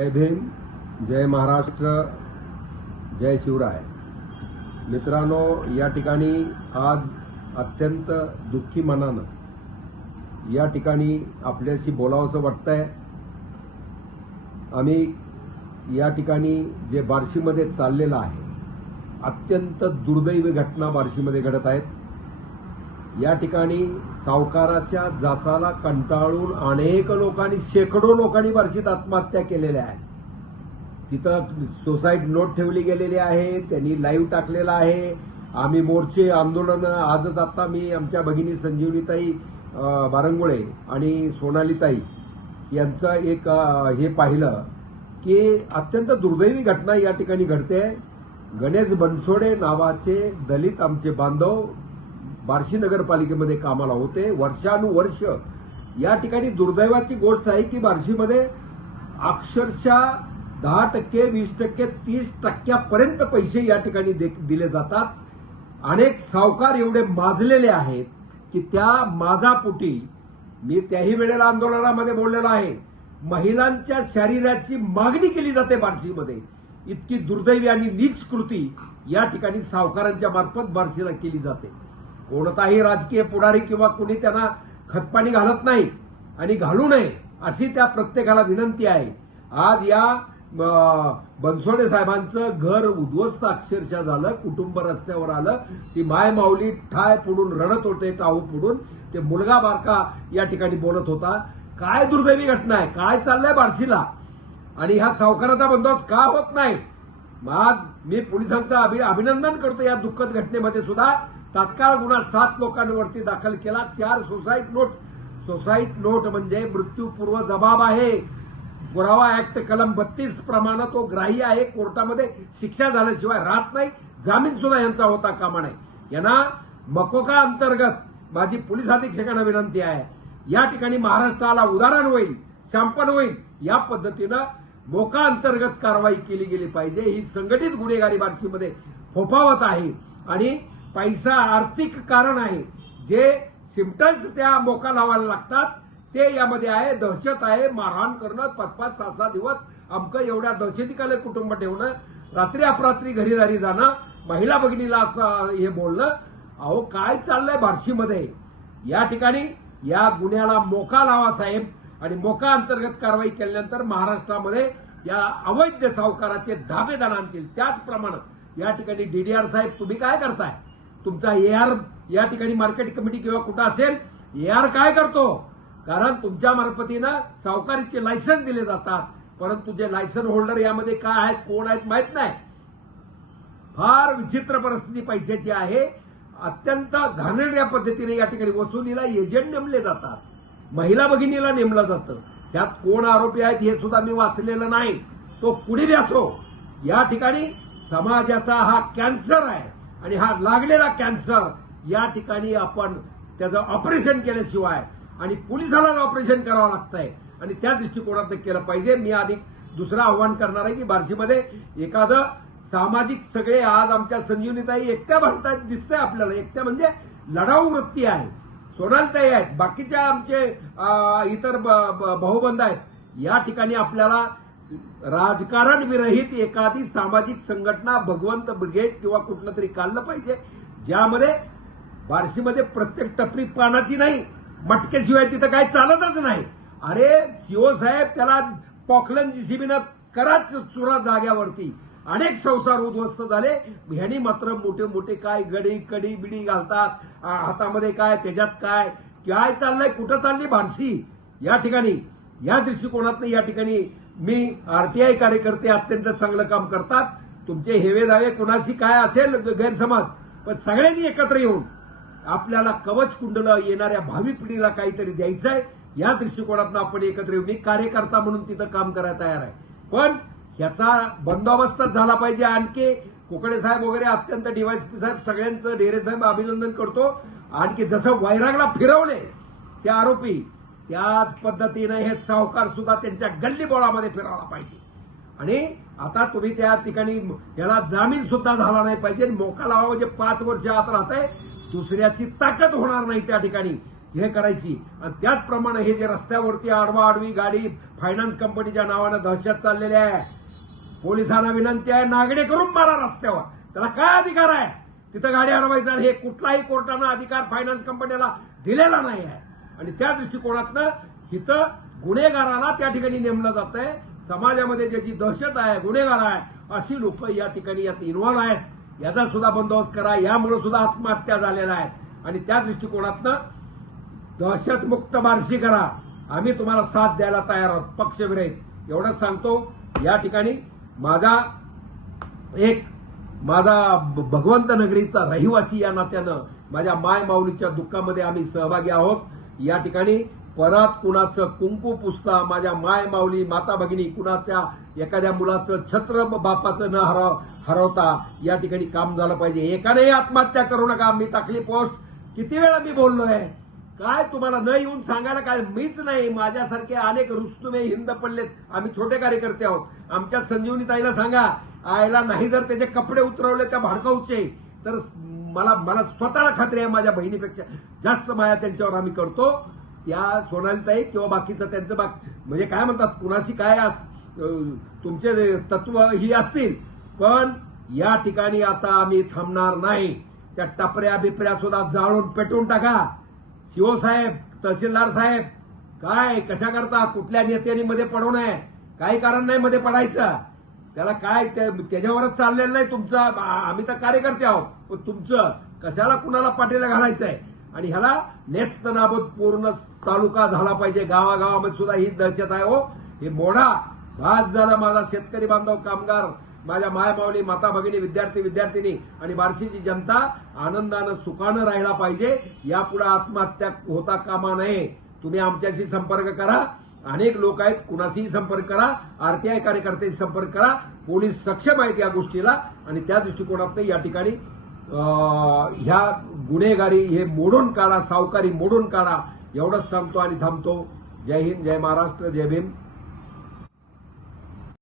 जय भीम जय महाराष्ट्र जय शिवराय मित्रांनो या ठिकाणी आज अत्यंत दुःखी मनानं या ठिकाणी आपल्याशी बोलावंसं वाटतंय आम्ही या ठिकाणी जे बार्शीमध्ये चाललेलं आहे अत्यंत दुर्दैवी घटना बार्शीमध्ये घडत आहेत या ठिकाणी सावकाराच्या जाचाला कंटाळून अनेक लोकांनी शेकडो लोकांनी वार्षिक आत्महत्या केलेल्या आहेत तिथं सोसायटी नोट ठेवली गेलेली आहे त्यांनी लाईव्ह टाकलेला आहे आम्ही मोर्चे आंदोलन आजच आता मी आमच्या भगिनी संजीवनीताई बारंगुळे आणि सोनालीताई यांचं एक हे पाहिलं की अत्यंत दुर्दैवी घटना या ठिकाणी घडते गणेश बनसोडे नावाचे दलित आमचे बांधव बार्शी नगरपालिकेमध्ये कामाला होते वर्षानुवर्ष या ठिकाणी दुर्दैवाची गोष्ट आहे की बार्शीमध्ये अक्षरशः दहा टक्के वीस टक्के तीस टक्क्यापर्यंत पैसे या ठिकाणी दिले जातात अनेक सावकार एवढे माजलेले आहेत की त्या माझापुटी मी त्याही वेळेला आंदोलनामध्ये बोललेलो आहे महिलांच्या शरीराची मागणी केली जाते बार्शीमध्ये इतकी दुर्दैवी आणि नीच कृती या ठिकाणी सावकारांच्या मार्फत बार्शीला केली जाते कोणताही राजकीय पुढारी किंवा कुणी त्यांना खतपाणी घालत नाही आणि घालू नये अशी त्या प्रत्येकाला विनंती आहे आज या बनसोडे साहेबांचं घर उद्ध्वस्त अक्षरशः झालं कुटुंब रस्त्यावर आलं ती माय माऊली ठाय पुडून रडत होते टाहू पुडून ते मुलगा बारका या ठिकाणी बोलत होता काय दुर्दैवी घटना आहे काय चाललंय बार्शीला आणि ह्या सावकाराचा बंदोबस्त का होत नाही आज मी पोलिसांचं अभिनंदन करतो या दुःखद घटनेमध्ये सुद्धा तात्काळ गुन्हा सात लोकांवरती दाखल केला चार सोसाईट नोट सोसाईट नोट म्हणजे मृत्यूपूर्व जबाब आहे पुरावा ऍक्ट कलम बत्तीस प्रमाणे तो ग्राह्य आहे कोर्टामध्ये शिक्षा झाल्याशिवाय राहत नाही जामीन सुद्धा यांचा होता कामा नाही यांना मकोका अंतर्गत माझी पोलीस अधीक्षकांना विनंती आहे या ठिकाणी महाराष्ट्राला उदाहरण होईल शांपन होईल या पद्धतीनं मोका अंतर्गत कारवाई केली गेली पाहिजे ही संघटित गुन्हेगारी बाबतीमध्ये फोफावत आहे आणि पैसा आर्थिक कारण आहे जे सिम्पटम्स त्या मोका लावायला लागतात ते यामध्ये आहे दहशत आहे मारहाण करणं पाच पाच सहा सहा दिवस अमक एवढ्या दहशतीकाले कुटुंब ठेवणं रात्री अपरात्री घरी घरी जाणं महिला भगिनीला असं हे बोलणं अहो काय चाललंय बार्शीमध्ये या ठिकाणी या गुन्ह्याला मोका लावा साहेब आणि मोका अंतर्गत कारवाई केल्यानंतर महाराष्ट्रामध्ये या अवैध सावकाराचे धाबेदान आणतील त्याचप्रमाणे या ठिकाणी डीडीआर साहेब तुम्ही काय करताय तुमचा ए आर या ठिकाणी मार्केट कमिटी किंवा कुठं असेल ए आर काय करतो कारण तुमच्या मार्फतीनं सावकारीचे लायसन्स दिले जातात परंतु जे लायसन होल्डर यामध्ये काय आहेत कोण आहेत माहीत नाही फार विचित्र परिस्थिती पैशाची आहे अत्यंत घाणेरड्या पद्धतीने या ठिकाणी वसुलीला एजंट नेमले जातात महिला भगिनीला नेमलं जातं त्यात कोण आरोपी आहेत हे सुद्धा मी वाचलेलं नाही तो कुणी असो या ठिकाणी समाजाचा हा कॅन्सर आहे आणि हा लागलेला कॅन्सर या ठिकाणी आपण त्याचं ऑपरेशन केल्याशिवाय आणि पोलिसालाच ऑपरेशन करावं लागतंय आणि त्या दृष्टिकोनात केलं पाहिजे मी अधिक दुसरं आव्हान करणार आहे की बार्शीमध्ये एखादं सामाजिक सगळे आज आमच्या संजीवनीताई एकट्या भारतात दिसतंय आपल्याला एकट्या म्हणजे लढाऊ वृत्ती आहे सोनालताई आहेत बाकीच्या आमचे इतर भाऊबंध आहेत या ठिकाणी आपल्याला राजकारण विरहित एखादी सामाजिक संघटना भगवंत ब्रिगेड किंवा कुठलं तरी काढलं पाहिजे ज्यामध्ये बार्शीमध्ये प्रत्येक टपरी पानाची नाही मटक्याशिवाय तिथं काही चालतच नाही अरे सीओ साहेब त्याला पॉकलन जीसीबीनं कराच चुरा जाग्यावरती अनेक संसार उद्ध्वस्त झाले ह्यानी मात्र मोठे मोठे काय गडी कडी बिडी घालतात हातामध्ये काय त्याच्यात काय काय चाललंय कुठं चालली भारसी या ठिकाणी या दृष्टिकोनातनं या ठिकाणी मी आरटीआय कार्यकर्ते अत्यंत चांगलं काम करतात तुमचे हेवे दावे कोणाशी काय असेल गैरसमज पण सगळ्यांनी एकत्र येऊन आपल्याला कवच कुंडला येणाऱ्या भावी पिढीला काहीतरी द्यायचं आहे या दृष्टिकोनातून आपण एकत्र येऊन मी कार्यकर्ता म्हणून तिथं काम करायला तयार आहे पण ह्याचा बंदोबस्त झाला पाहिजे आणखी कोकडे साहेब वगैरे अत्यंत डीवायसीपी साहेब सगळ्यांचं डेरे साहेब अभिनंदन करतो आणखी जसं वैरागला फिरवले ते आरोपी त्याच पद्धतीने हे सावकार सुद्धा त्यांच्या गल्ली गल्लीबोळामध्ये फिरायला पाहिजे आणि आता तुम्ही त्या ठिकाणी याला जामीन सुद्धा झाला नाही पाहिजे मोका लावा म्हणजे पाच वर्ष आत राहतंय दुसऱ्याची ताकद होणार नाही त्या ठिकाणी हे करायची आणि त्याचप्रमाणे हे जे रस्त्यावरती आडवा आडवी गाडी फायनान्स कंपनीच्या नावानं दहशत चाललेली आहे पोलिसांना विनंती आहे नागडे करून मारा रस्त्यावर त्याला काय अधिकार आहे तिथं गाडी अडवायचा हे कुठलाही कोर्टानं अधिकार फायनान्स कंपनीला दिलेला नाही आहे आणि त्या दृष्टिकोनातनं इथं गुन्हेगाराला त्या ठिकाणी नेमलं जात आहे समाजामध्ये ज्याची दहशत आहे गुन्हेगार आहे अशी लोक या ठिकाणी यात इन्व्हॉल्व्ह आहेत याचा सुद्धा बंदोबस्त करा यामुळे सुद्धा आत्महत्या झालेल्या आहेत आणि त्या दृष्टिकोनातनं दहशतमुक्त बारशी करा आम्ही तुम्हाला साथ द्यायला तयार आहोत पक्षविरहित एवढंच सांगतो या ठिकाणी माझा एक माझा भगवंत नगरीचा रहिवासी या नात्यानं माझ्या माय माऊलीच्या दुःखामध्ये आम्ही सहभागी आहोत या ठिकाणी परत कुणाचं कुंकू पुसता माझ्या माय माऊली माता भगिनी कुणाच्या एखाद्या मुलाचं छत्र बापाचं न हरव हरवता या ठिकाणी काम झालं पाहिजे एकानेही आत्महत्या करू नका मी टाकली पोस्ट किती वेळा मी बोललोय काय तुम्हाला न येऊन सांगायला काय मीच नाही माझ्यासारखे अनेक रुस्तुमे हिंद पडलेत आम्ही छोटे कार्यकर्ते आहोत आमच्या संजीवनी ताईला सांगा आयला नाही जर त्याचे कपडे उतरवले त्या भाडकाऊचे तर मला मला स्वतःला खात्री आहे माझ्या बहिणीपेक्षा जास्त माया त्यांच्यावर आम्ही करतो त्या सोनालीताई किंवा बाकीचं त्यांचं बाकी म्हणजे काय म्हणतात कुणाशी काय तुमचे तत्व ही असतील पण या ठिकाणी आता आम्ही थांबणार नाही त्या टपऱ्या बिपऱ्या सुद्धा जाळून पेटवून टाका साहेब तहसीलदार साहेब काय कशा करता कुठल्या नेत्यांनी मध्ये पडू नये काही कारण नाही मध्ये पडायचं त्याला काय त्याच्यावरच चाललेलं नाही तुमचं आम्ही तर कार्यकर्ते आहोत पण तुमचं कशाला कुणाला पाठीला घालायचं आहे आणि ह्याला नेस्तनाबत पूर्ण तालुका झाला पाहिजे गावागावामध्ये सुद्धा ही दहशत आहे हो हे मोडा भास झाला माझा शेतकरी बांधव कामगार माझ्या मायमावली माता भगिनी विद्यार्थी विद्यार्थिनी आणि बार्शीची जनता आनंदानं सुखानं राहिला पाहिजे यापुढे आत्महत्या होता कामा नये तुम्ही आमच्याशी संपर्क करा अनेक लोक आहेत कुणाशीही संपर्क करा आरटीआय कार्यकर्त्यांशी संपर्क करा पोलीस सक्षम आहेत या गोष्टीला आणि त्या दृष्टिकोनातनं या ठिकाणी ह्या गुन्हेगारी हे मोडून काढा सावकारी मोडून काढा एवढंच सांगतो आणि थांबतो जय हिंद जय महाराष्ट्र जय भीम